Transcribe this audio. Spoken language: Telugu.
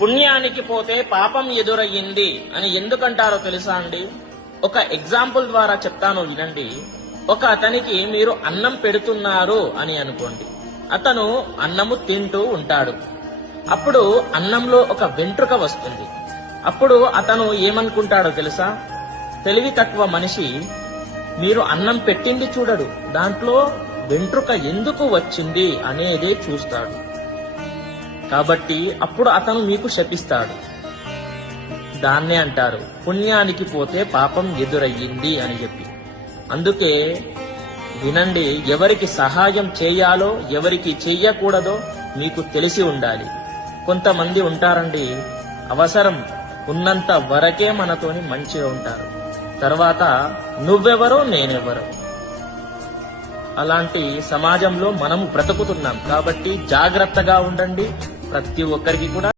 పుణ్యానికి పోతే పాపం ఎదురయ్యింది అని ఎందుకంటారో తెలుసా అండి? ఒక ఎగ్జాంపుల్ ద్వారా చెప్తాను వినండి. ఒక అతనికి మీరు అన్నం పెడుతున్నారు అని అనుకోండి. అతను అన్నము తింటూ ఉంటాడు. అప్పుడు అన్నంలో ఒక వెంట్రుక వస్తుంది. అప్పుడు అతను ఏమనుకుంటాడో తెలుసా? తెలివి తక్కువ మనిషి మీరు అన్నం పెట్టింది చూడడు, దాంట్లో వెంట్రుక ఎందుకు వచ్చింది అనేదే చూస్తాడు. కాబట్టి అప్పుడు అతను మీకు శపిస్తాడు. దాన్నే అంటారు పుణ్యానికి పోతే పాపం ఎదురయ్యింది అని చెప్పి. అందుకే వినండి, ఎవరికి సహాయం చేయాలో ఎవరికి చెయ్యకూడదో మీకు తెలిసి ఉండాలి. కొంతమంది ఉంటారండి, అవసరం ఉన్నంత వరకే మనతోని మంచిగా ఉంటారు, తర్వాత నువ్వెవరో నేనెవరో. అలాంటి సమాజంలో మనము బ్రతుకుతున్నాం. కాబట్టి జాగ్రత్తగా ఉండండి. ప్రతి ఒక్కరికి కూడా